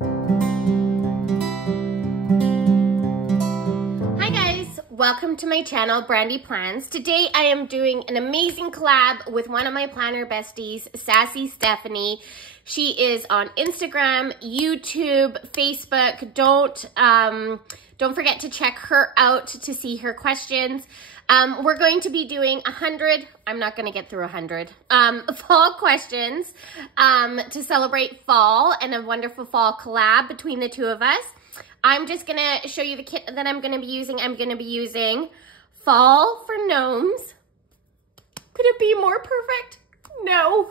Hi guys, welcome to my channel, Brandy Plans. Today I am doing an amazing collab with one of my planner besties, SassieStephanie. She is on Instagram, YouTube, Facebook. Don't forget to check her out to see her questions. We're going to be doing 100, I'm not going to get through 100, fall questions to celebrate fall and a wonderful fall collab between the two of us. I'm just going to show you the kit that I'm going to be using. I'm going to be using Fall for Gnomes. Could it be more perfect? No.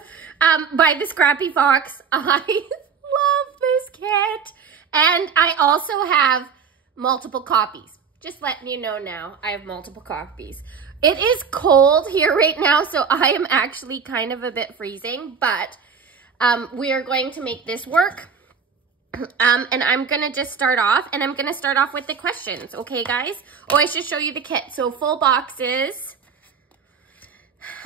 By the Scrappy Fox. I love this kit. And I also have multiple copies. Just letting you know now, I have multiple copies. It is cold here right now, so I am actually kind of a bit freezing, but we are going to make this work. And I'm going to just start off, and I'm going to start off with the questions, okay, guys? Oh, I should show you the kit. So full boxes.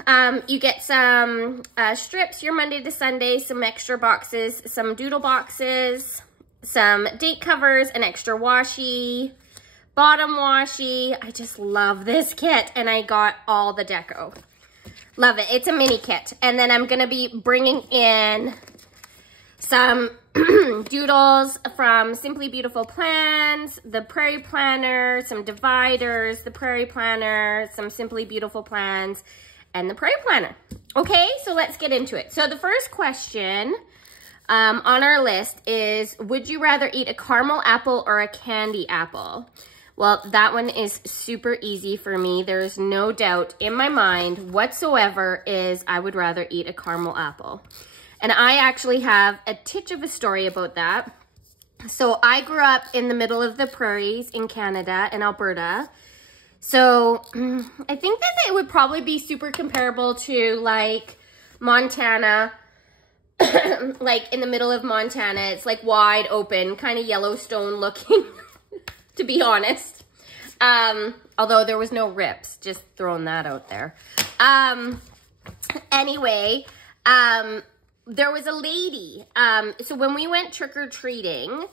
You get some strips, your Monday to Sunday, some extra boxes, some doodle boxes, some date covers, an extra washi, bottom washi. I just love this kit, and I got all the deco. Love it. It's a mini kit. And then I'm going to be bringing in some doodles from Simply Beautiful Plans, the Prairie Planner, some dividers, the Prairie Planner, some Simply Beautiful Plans, and the Prairie Planner. Okay, so let's get into it. So the first question on our list is, would you rather eat a caramel apple or a candy apple? Well, that one is super easy for me. There's no doubt in my mind whatsoever is I would rather eat a caramel apple. And I actually have a titch of a story about that. So I grew up in the middle of the prairies in Canada, in Alberta. So I think that it would probably be super comparable to like Montana, like in the middle of Montana. It's like wide open, kind of Yellowstone looking, to be honest. Although there was no rips, just throwing that out there. Anyway, there was a lady, so when we went trick-or-treating,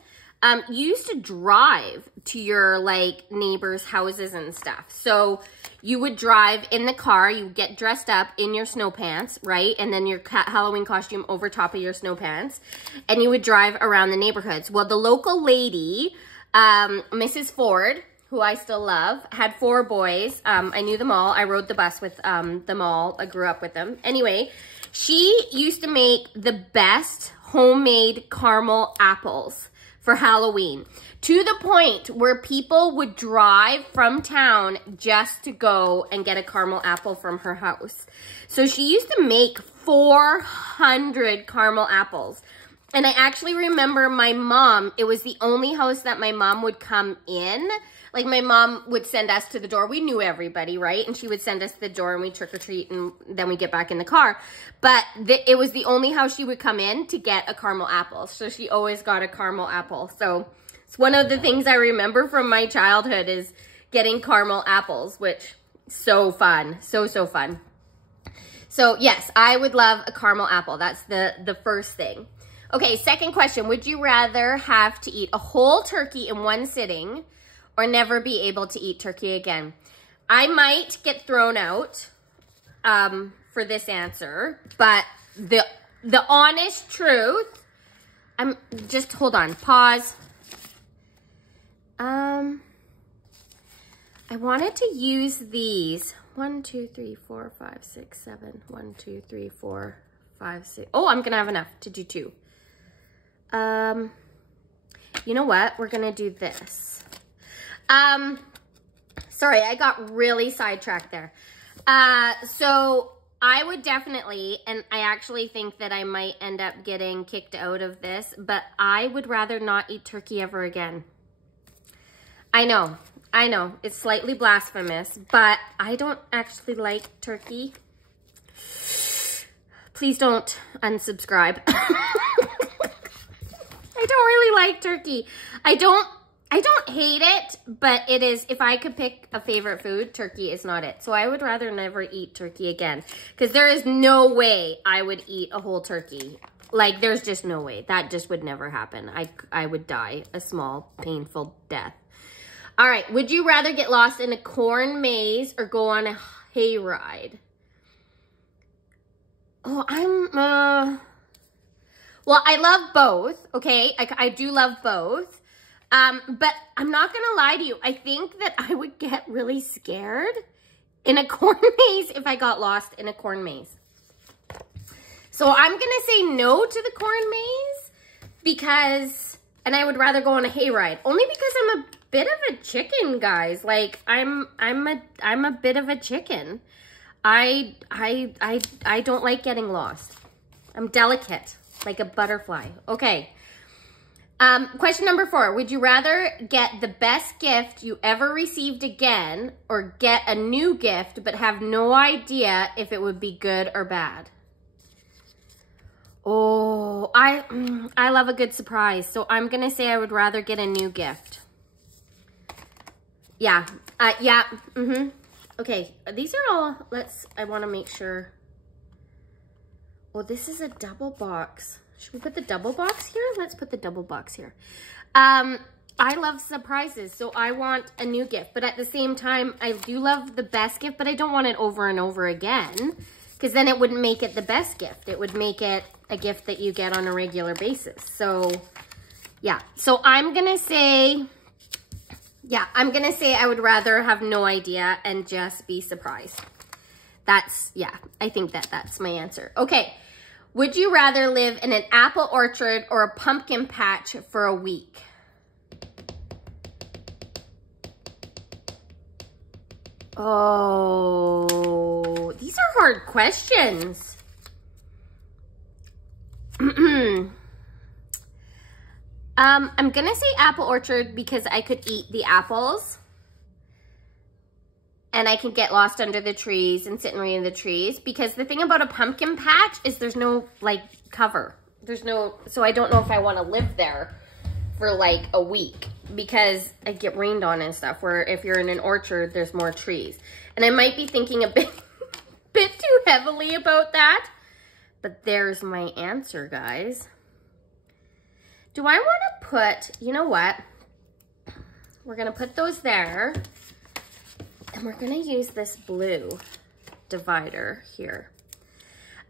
you used to drive to your, like, neighbors' houses and stuff. So you would drive in the car, you would get dressed up in your snow pants, right? And then your Halloween costume over top of your snow pants. And you would drive around the neighborhoods. Well, the local lady, Mrs. Ford, who I still love, had 4 boys. I knew them all. I rode the bus with them all. I grew up with them. Anyway, she used to make the best homemade caramel apples for Halloween, to the point where people would drive from town just to go and get a caramel apple from her house. So she used to make 400 caramel apples. And I actually remember my mom, it was the only house that my mom would come in. Like, my mom would send us to the door. We knew everybody, right? And she would send us to the door and we trick-or-treat and then we get back in the car. But it was the only house she would come in to get a caramel apple. So she always got a caramel apple. So it's one of the things I remember from my childhood is getting caramel apples, which so fun. So fun. So yes, I would love a caramel apple. That's the first thing. Okay, second question. Would you rather have to eat a whole turkey in one sitting or never be able to eat turkey again? I might get thrown out for this answer, but the honest truth, just hold on, pause. I wanted to use these. 1, 2, 3, 4, 5, 6, 7. 1, 2, 3, 4, 5, 6. Oh, I'm gonna have enough to do 2. You know what? We're gonna do this. Sorry, I got really sidetracked there. So I would definitely, and I actually think that I might end up getting kicked out of this, but I would rather not eat turkey ever again. I know, it's slightly blasphemous, but I don't actually like turkey. Please don't unsubscribe. I don't really like turkey. I don't hate it, but it is, if I could pick a favorite food, turkey is not it. So I would rather never eat turkey again, because there is no way I would eat a whole turkey Like, there's just no way. That just would never happen. I would die a small, painful death. All right. Would you rather get lost in a corn maze or go on a hayride? Oh, well, I love both, okay? I do love both. But I'm not going to lie to you. I think that I would get really scared in a corn maze if I got lost in a corn maze. So I'm going to say no to the corn maze because, and I would rather go on a hayride only because I'm a bit of a chicken, guys. Like I'm a bit of a chicken. I don't like getting lost. I'm delicate like a butterfly. Okay. Question number 4. Would you rather get the best gift you ever received again or get a new gift but have no idea if it would be good or bad? Oh, I love a good surprise. So I'm going to say I would rather get a new gift. Yeah. Yeah. Okay. These are all, I want to make sure. Oh, this is a double box. Should we put the double box here? Let's put the double box here. I love surprises, so I want a new gift. But at the same time, I do love the best gift, but I don't want it over and over again because then it wouldn't make it the best gift. It would make it a gift that you get on a regular basis. So, yeah. So I'm going to say, yeah, I'm going to say I would rather have no idea and just be surprised. That's, yeah, I think that's my answer. Okay. Would you rather live in an apple orchard or a pumpkin patch for a week? Oh, these are hard questions. I'm gonna say apple orchard because I could eat the apples. And I can get lost under the trees and sit and read in the trees. Because the thing about a pumpkin patch is there's no, like, cover. There's no, so I don't know if I want to live there for, like, a week. Because I get rained on and stuff. Where if you're in an orchard, there's more trees. And I might be thinking a bit too heavily about that. But there's my answer, guys. Do I want to put, you know what? We're going to put those there. And we're going to use this blue divider here.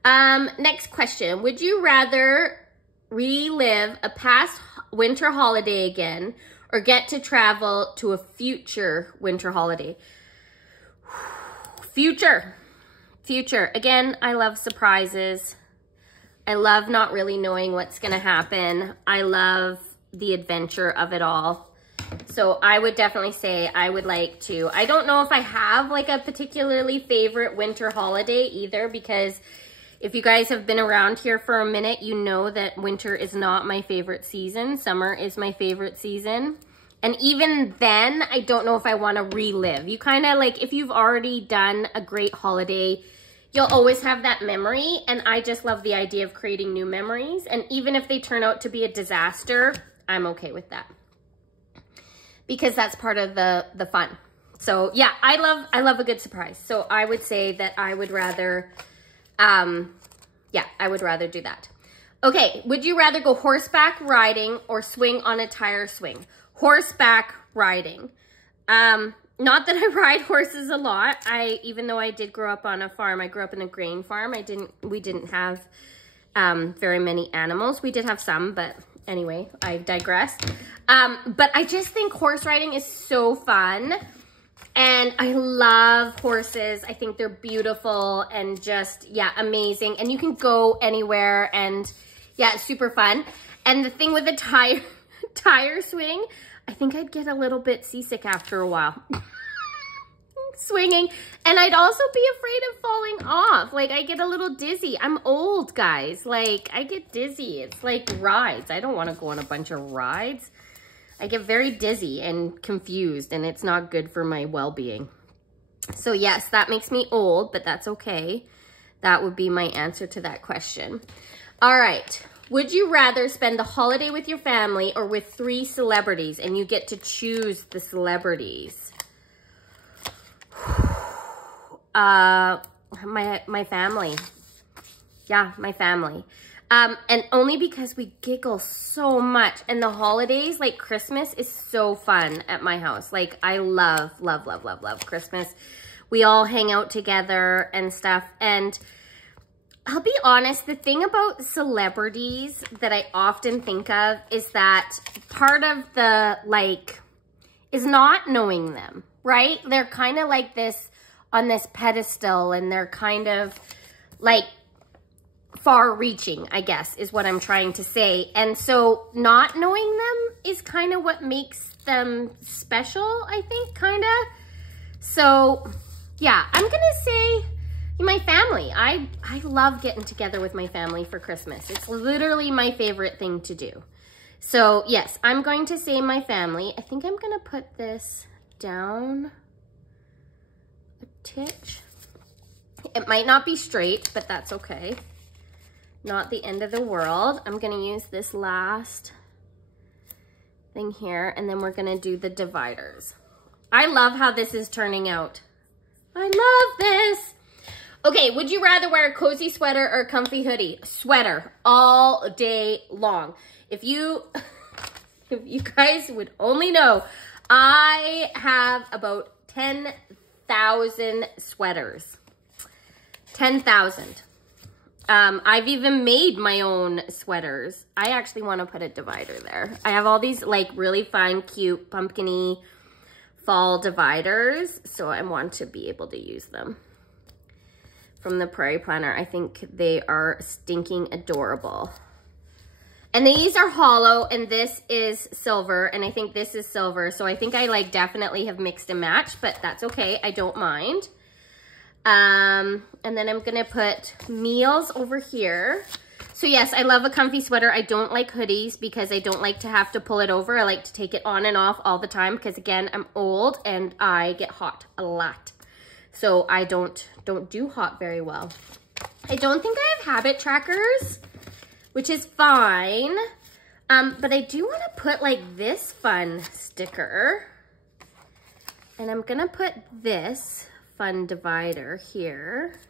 Next question. Would you rather relive a past winter holiday again or get to travel to a future winter holiday? Future. Future. Again, I love surprises. I love not really knowing what's going to happen. I love the adventure of it all. So I would definitely say I would like to. I don't know if I have like a particularly favorite winter holiday either, because if you guys have been around here for a minute, you know that winter is not my favorite season. Summer is my favorite season. And even then, I don't know if I want to relive. You kind of like, if you've already done a great holiday, you'll always have that memory. And I just love the idea of creating new memories. And even if they turn out to be a disaster, I'm okay with that. Because that's part of the fun. So yeah, I love a good surprise. So I would say that I would rather, yeah, I would rather do that. Okay, would you rather go horseback riding or swing on a tire swing? Horseback riding. Not that I ride horses a lot. Even though I did grow up on a farm, I grew up in a grain farm. We didn't have very many animals. We did have some, but anyway, I digress. But I just think horse riding is so fun. And I love horses. I think they're beautiful and just, yeah, amazing. And you can go anywhere and yeah, it's super fun. And the thing with the tire swing, I think I'd get a little bit seasick after a while. Swinging. And I'd also be afraid of falling off. Like, I get a little dizzy. I'm old, guys. Like, I get dizzy. It's like rides. I don't want to go on a bunch of rides. I get very dizzy and confused, and it's not good for my well-being. So yes, that makes me old, but that's okay. That would be my answer to that question. All right. Would you rather spend the holiday with your family or with 3 celebrities, and you get to choose the celebrities? My family. Yeah, my family. And only because we giggle so much. And the holidays, like Christmas is so fun at my house. Like I love, love, love, love, love Christmas. We all hang out together and stuff. And I'll be honest, the thing about celebrities that I often think of is that part of the, like, is not knowing them, right? They're kind of like this, on this pedestal, and they're kind of like far-reaching, I guess, is what I'm trying to say. And so not knowing them is kind of what makes them special, I think, kind of. So, yeah, I'm going to say my family. I love getting together with my family for Christmas. It's literally my favorite thing to do. So yes, I'm going to say my family. I think I'm going to put this down a titch. It might not be straight, but that's okay. Not the end of the world. I'm going to use this last thing here, and then we're going to do the dividers. I love how this is turning out. I love this. Okay, would you rather wear a cozy sweater or a comfy hoodie? Sweater all day long. If you guys would only know, I have about 10,000 sweaters. 10,000. I've even made my own sweaters. I actually want to put a divider there. I have all these like really fun, cute, pumpkin-y fall dividers, so I want to be able to use them. From the Prairie Planner. I think they are stinking adorable. And these are hollow, and this is silver, and I think this is silver. So I think I like definitely have mixed and matched, but that's okay. I don't mind. And then I'm gonna put meals over here. So yes, I love a comfy sweater. I don't like hoodies because I don't like to have to pull it over. I like to take it on and off all the time because again, I'm old and I get hot a lot. So I don't do hot very well. I don't think I have habit trackers, which is fine. But I do want to put like this fun sticker. And I'm going to put this fun divider here.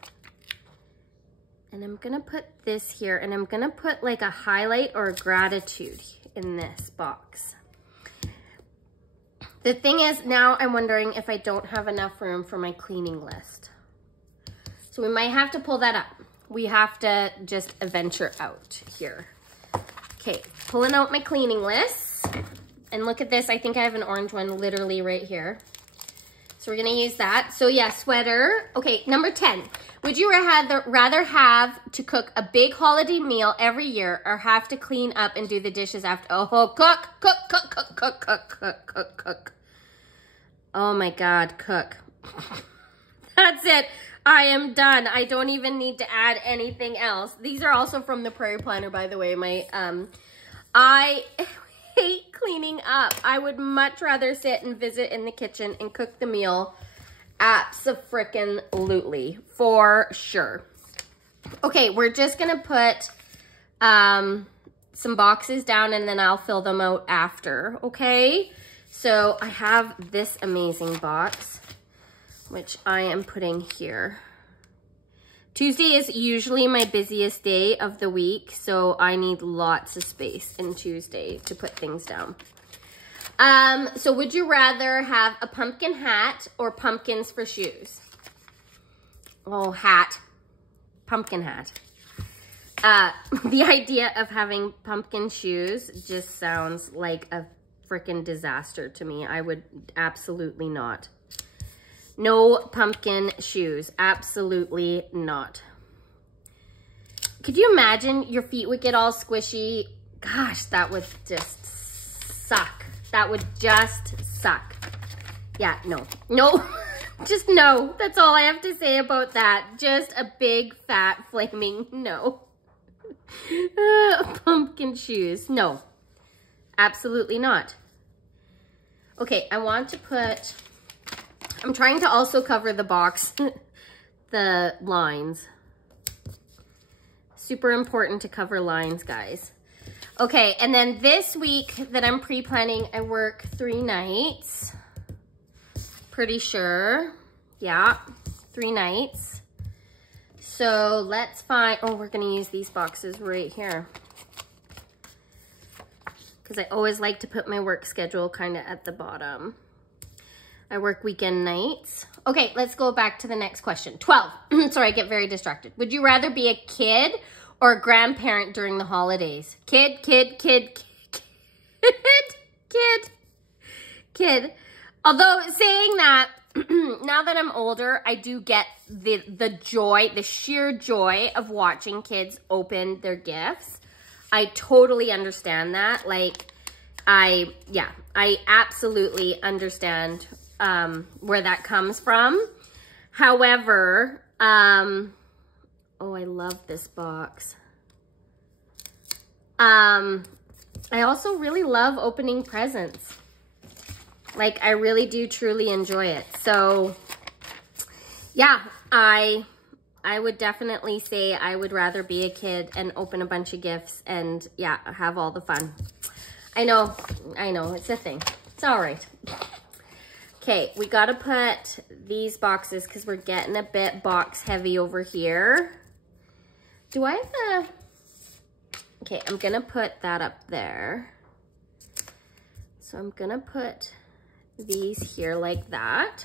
And I'm going to put this here. And I'm going to put like a highlight or a gratitude in this box. The thing is, now I'm wondering if I don't have enough room for my cleaning list. So we might have to pull that up. We have to just venture out here. Okay, pulling out my cleaning list. And look at this, I think I have an orange one literally right here. So we're gonna use that. So yeah, sweater. Okay, number 10. Would you rather have to cook a big holiday meal every year or have to clean up and do the dishes after? Oh, cook. Oh my God, cook. That's it. I am done. I don't even need to add anything else. These are also from the Prairie Planner, by the way. I hate cleaning up. I would much rather sit and visit in the kitchen and cook the meal. Abso-frickin-lutely, for sure. Okay, we're just gonna put some boxes down and then I'll fill them out after, okay? So I have this amazing box, which I am putting here. Tuesday is usually my busiest day of the week, so I need lots of space in Tuesday to put things down. So would you rather have a pumpkin hat or pumpkins for shoes? Oh, hat. Pumpkin hat. The idea of having pumpkin shoes just sounds like a freaking disaster to me. I would absolutely not. No pumpkin shoes. Absolutely not. Could you imagine your feet would get all squishy? Gosh, that would just suck. That would just suck. Yeah, no. No. Just no. That's all I have to say about that. Just a big, fat, flaming no. Pumpkin shoes. No. Absolutely not. Okay, I want to put... I'm trying to also cover the box, the lines. Super important to cover lines, guys. Okay, and then this week that I'm pre-planning, I work 3 nights. Pretty sure. Yeah, 3 nights. So let's find, oh, we're gonna use these boxes right here. Because I always like to put my work schedule kind of at the bottom. I work weekend nights. Okay, let's go back to the next question. 12. Sorry, I get very distracted. Would you rather be a kid or a grandparent during the holidays? Kid, kid, kid, kid, kid, kid. Although saying that, now that I'm older, I do get the joy, the sheer joy of watching kids open their gifts. I totally understand that. Like, I absolutely understand where that comes from. However, oh, I love this box. I also really love opening presents. Like, I really do truly enjoy it. So, yeah, I would definitely say I would rather be a kid and open a bunch of gifts and, yeah, have all the fun. I know, it's a thing. It's all right. Okay, we got to put these boxes because we're getting a bit box heavy over here. Do I have the... Okay, I'm going to put that up there. So I'm going to put these here like that.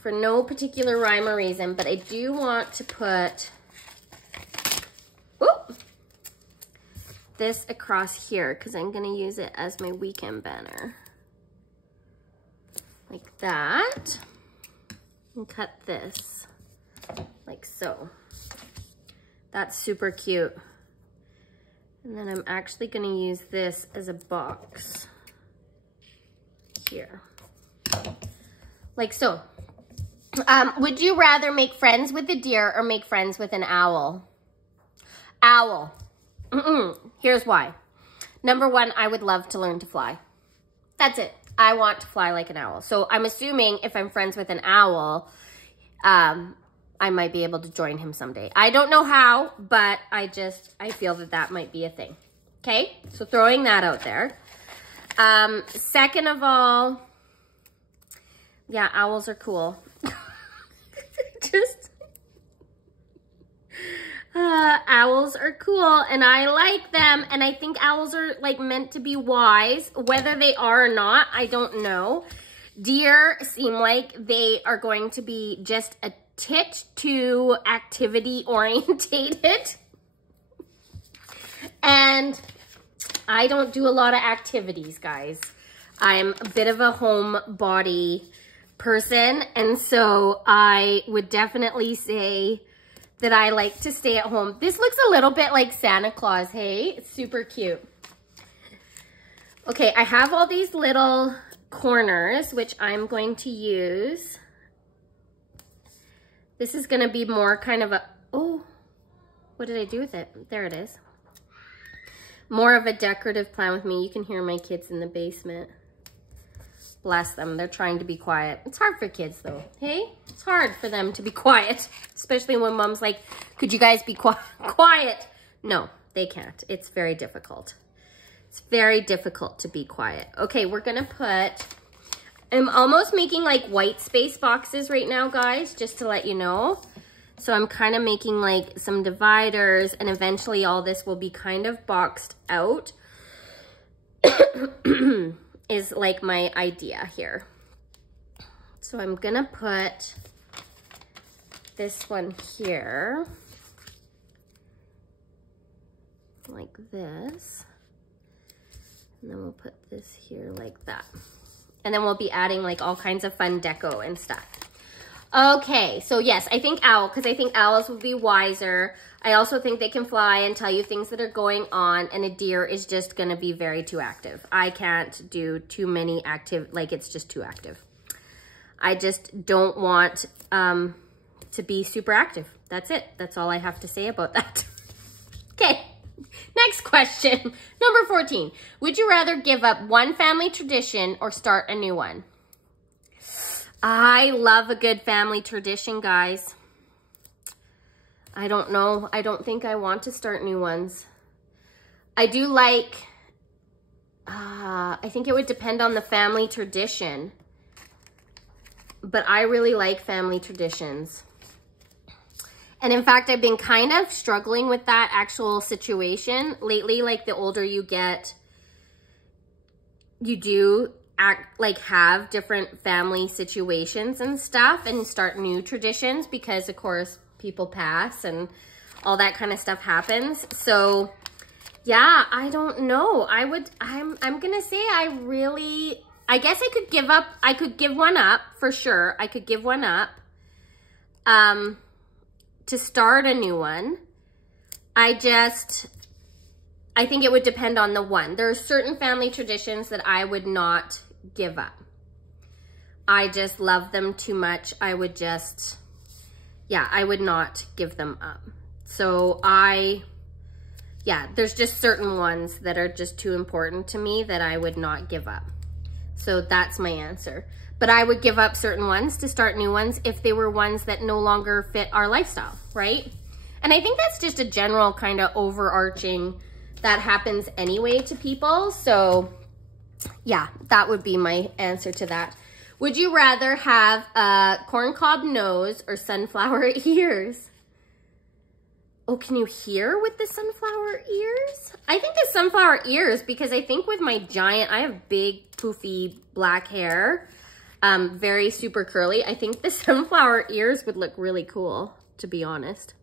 For no particular rhyme or reason, but I do want to put this across here because I'm going to use it as my weekend banner. Like that. And cut this like so. That's super cute. And then I'm actually going to use this as a box here. Like so. Would you rather make friends with a deer or make friends with an owl? Owl. Here's why. Number one, I would love to learn to fly. That's it. I want to fly like an owl. So I'm assuming if I'm friends with an owl, I might be able to join him someday. I don't know how, but I feel that that might be a thing. Okay, so throwing that out there. Second of all, yeah, owls are cool. Owls are cool and I like them, and I think owls are like meant to be wise. Whether they are or not, I don't know. Deer seem like they are going to be just a tit too activity orientated. And I don't do a lot of activities, guys. I'm a bit of a homebody person, and so I would definitely say that I like to stay at home. This looks a little bit like Santa Claus, hey? It's super cute. Okay, I have all these little corners, which I'm going to use. This is gonna be more kind of a, oh, what did I do with it? There it is. More of a decorative plan with me. You can hear my kids in the basement. Bless them, they're trying to be quiet. It's hard for kids though, hey? It's hard for them to be quiet, especially when mom's like, could you guys be quiet? No, they can't. It's very difficult. It's very difficult to be quiet. Okay, we're gonna put, I'm almost making like white space boxes right now, guys, just to let you know. So I'm kind of making like some dividers, and eventually all this will be kind of boxed out. Is like my idea here. So I'm gonna put this one here like this, and then we'll put this here like that, and then we'll be adding like all kinds of fun deco and stuff. Okay, so yes, I think owl, because I think owls will be wiser. I also think they can fly and tell you things that are going on, and a deer is just gonna be very too active. I can't do too many like it's just too active. I just don't want to be super active. That's it. That's all I have to say about that. Okay, next question. Number 14. Would you rather give up one family tradition or start a new one? I love a good family tradition, guys. I don't know. I don't think I want to start new ones. I do like, I think it would depend on the family tradition. But I really like family traditions. And in fact, I've been kind of struggling with that actual situation lately. Like the older you get, you do have different family situations and stuff and start new traditions because of course people pass and all that kind of stuff happens. So yeah, I don't know. I'm going to say I guess I could give up. I could give one up for sure. I could give one up to start a new one. I think it would depend on the one. There are certain family traditions that I would not give up. I just love them too much. I would not give them up. So there's just certain ones that are just too important to me that I would not give up. So that's my answer. But I would give up certain ones to start new ones if they were ones that no longer fit our lifestyle, right? And I think that's just a general kind of overarching that happens anyway to people. So yeah, that would be my answer to that. Would you rather have a corncob nose or sunflower ears? Oh, can you hear with the sunflower ears? I think the sunflower ears, because I think with my I have big poofy black hair, very super curly. I think the sunflower ears would look really cool, to be honest.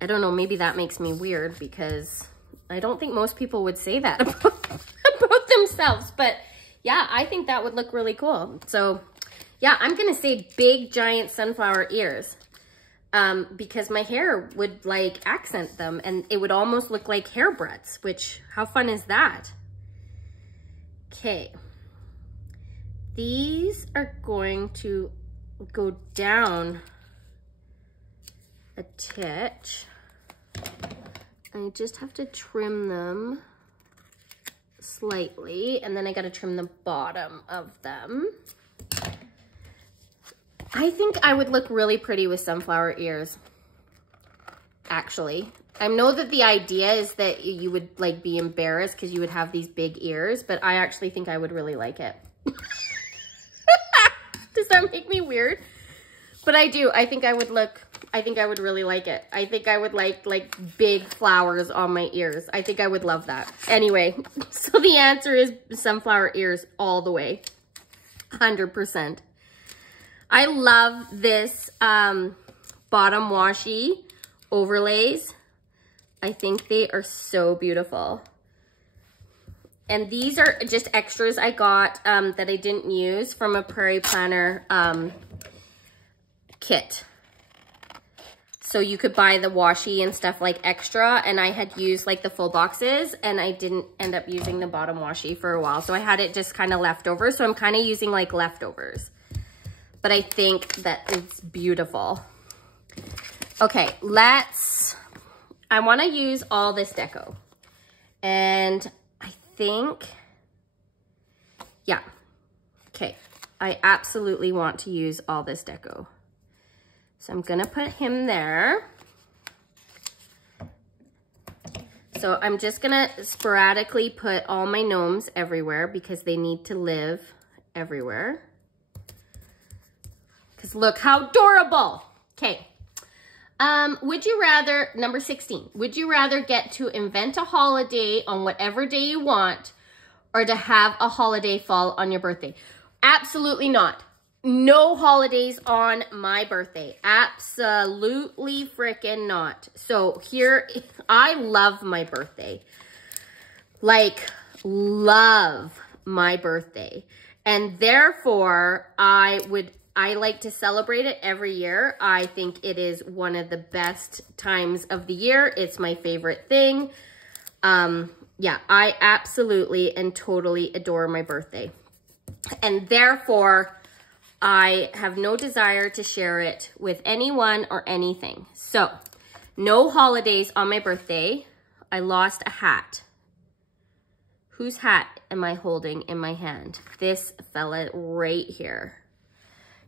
I don't know, maybe that makes me weird because I don't think most people would say that about themselves, but yeah, I think that would look really cool. So yeah, I'm gonna say big giant sunflower ears. Because my hair would like accent them and it would almost look like hairbreadths, which, how fun is that? Okay. These are going to go down a titch. I just have to trim them slightly, and then I got to trim the bottom of them. I think I would look really pretty with sunflower ears, actually. I know that the idea is that you would like be embarrassed because you would have these big ears, but I actually think I would really like it. Does that make me weird? But I do. I think I would really like it. I think I would like big flowers on my ears. I think I would love that. Anyway, so the answer is sunflower ears all the way. 100%. I love this bottom washi overlays. I think they are so beautiful. And these are just extras I got that I didn't use from a Prairie Planner kit. So you could buy the washi and stuff like extra, and I had used like the full boxes and I didn't end up using the bottom washi for a while. So I had it just kind of leftover. So I'm kind of using like leftovers. But I think that it's beautiful. Okay, I want to use all this deco. And I think, yeah. Okay, I absolutely want to use all this deco. So I'm gonna put him there. So I'm just gonna sporadically put all my gnomes everywhere because they need to live everywhere. Because look how adorable. Okay. Would you rather, number 16, would you rather get to invent a holiday on whatever day you want or to have a holiday fall on your birthday? Absolutely not. No holidays on my birthday. Absolutely freaking not. So here, I love my birthday. Like, love my birthday. And therefore, I like to celebrate it every year. I think it is one of the best times of the year. It's my favorite thing. Yeah, I absolutely and totally adore my birthday. And therefore, I have no desire to share it with anyone or anything. So, no holidays on my birthday. I lost a hat. Whose hat am I holding in my hand? This fella right here.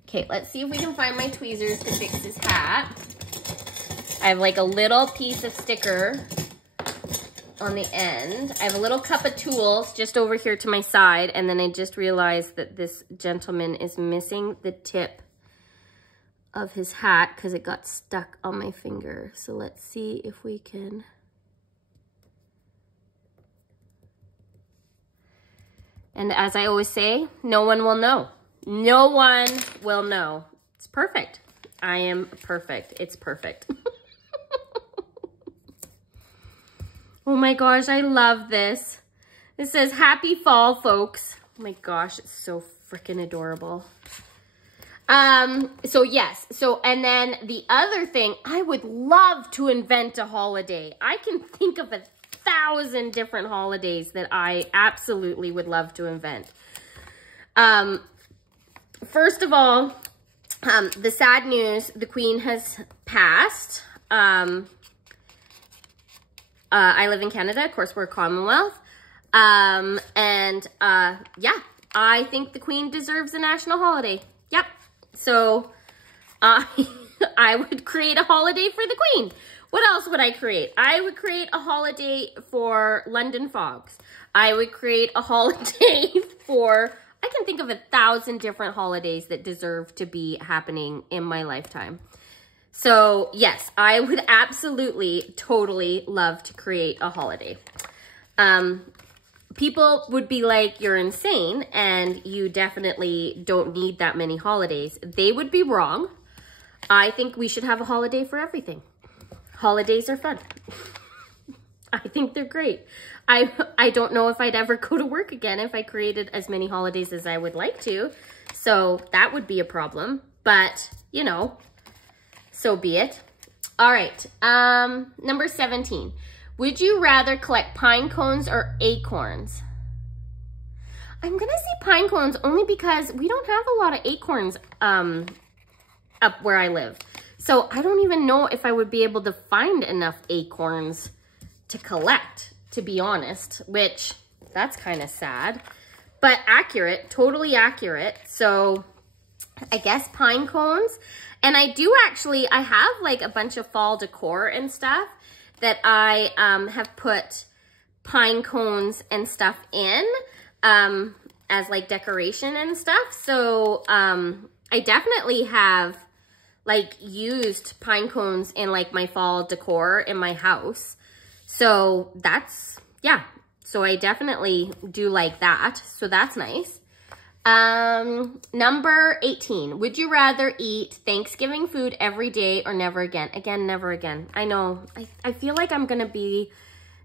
Okay, let's see if we can find my tweezers to fix his hat. I have like a little piece of sticker on the end. I have a little cup of tools just over here to my side, and then I just realized that this gentleman is missing the tip of his hat because it got stuck on my finger. So let's see if we can. And as I always say, no one will know. No one will know. It's perfect. I am perfect. It's perfect. Oh my gosh, I love this. It says, happy fall, folks. Oh my gosh, it's so freaking adorable. So yes, so, and then the other thing, I would love to invent a holiday. I can think of 1,000 different holidays that I absolutely would love to invent. First of all, the sad news, the Queen has passed. I live in Canada, of course we're a Commonwealth. Yeah, I think the Queen deserves a national holiday. Yep. So, I would create a holiday for the Queen. What else would I create? I would create a holiday for London fogs. I would create a holiday for, I can think of 1,000 different holidays that deserve to be happening in my lifetime. So yes, I would absolutely, totally love to create a holiday. People would be like, you're insane and you definitely don't need that many holidays. They would be wrong. I think we should have a holiday for everything. Holidays are fun. I think they're great. I don't know if I'd ever go to work again if I created as many holidays as I would like to. So that would be a problem. But, you know, so be it. All right. Number 17. Would you rather collect pine cones or acorns? I'm going to say pine cones only because we don't have a lot of acorns up where I live. So I don't even know if I would be able to find enough acorns to collect, to be honest, which that's kind of sad, but accurate, totally accurate. So I guess pine cones. And I do actually, I have like a bunch of fall decor and stuff that I have put pine cones and stuff in as like decoration and stuff. So I definitely have like used pine cones in like my fall decor in my house. So that's, yeah. So I definitely do like that. So that's nice. Number 18, would you rather eat Thanksgiving food every day or never again? Again, never again. I know, I feel like I'm gonna be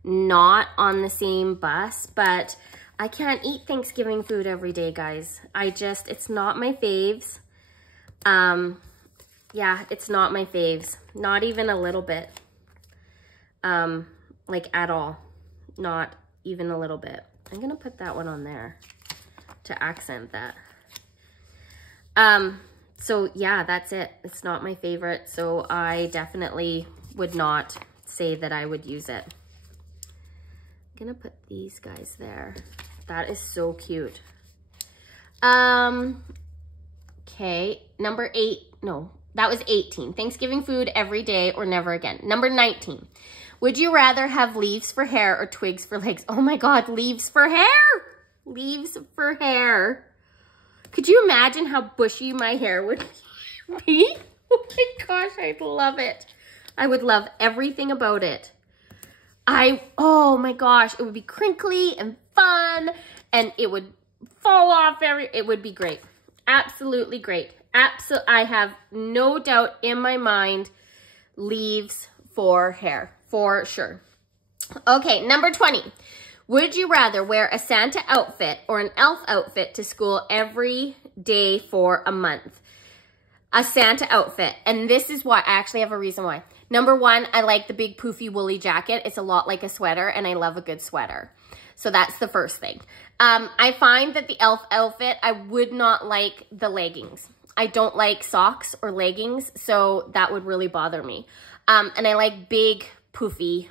not on the same bus, but I can't eat Thanksgiving food every day, guys. It's not my faves. Yeah, it's not my faves. Not even a little bit. Like at all. Not even a little bit. I'm gonna put that one on there to accent that. So yeah, that's it. It's not my favorite. So I definitely would not say that I would use it. I'm gonna put these guys there. That is so cute. Okay, number 8, no, that was 18. Thanksgiving food every day or never again. Number 19. Would you rather have leaves for hair or twigs for legs? Oh my God, leaves for hair. Leaves for hair. Could you imagine how bushy my hair would be? Oh my gosh, I'd love it. I would love everything about it. Oh my gosh, it would be crinkly and fun and it would fall off it would be great. Absolutely great. I have no doubt in my mind, leaves for hair, for sure. Okay, number 20. Would you rather wear a Santa outfit or an elf outfit to school every day for a month? A Santa outfit. And this is why, I actually have a reason why. Number 1, I like the big poofy woolly jacket. It's a lot like a sweater and I love a good sweater. So that's the first thing. I find that the elf outfit, I would not like the leggings. I don't like socks or leggings, so that would really bother me. And I like big poofy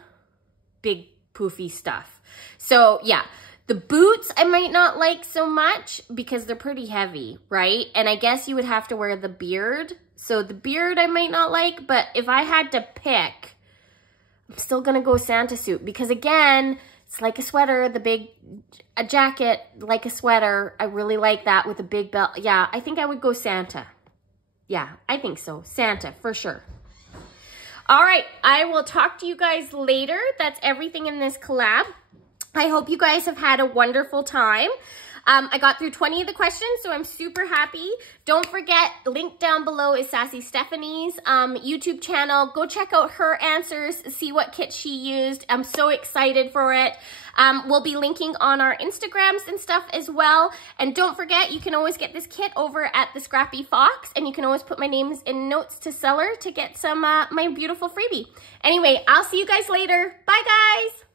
stuff. So yeah, the boots I might not like so much because they're pretty heavy, right? And I guess you would have to wear the beard. So the beard I might not like, but if I had to pick, I'm still gonna go Santa suit because again, it's like a sweater, a jacket like a sweater. I really like that with a big belt. Yeah, I think I would go Santa. Yeah, I think so. Santa, for sure. All right, I will talk to you guys later. That's everything in this collab. I hope you guys have had a wonderful time. I got through 20 of the questions, so I'm super happy. Don't forget, link down below is SassieStephanie's YouTube channel. Go check out her answers, see what kit she used. I'm so excited for it. We'll be linking on our Instagrams and stuff as well. And don't forget, you can always get this kit over at the Scrappy Fox, and you can always put my names in notes to seller to get some my beautiful freebie. Anyway, I'll see you guys later. Bye, guys.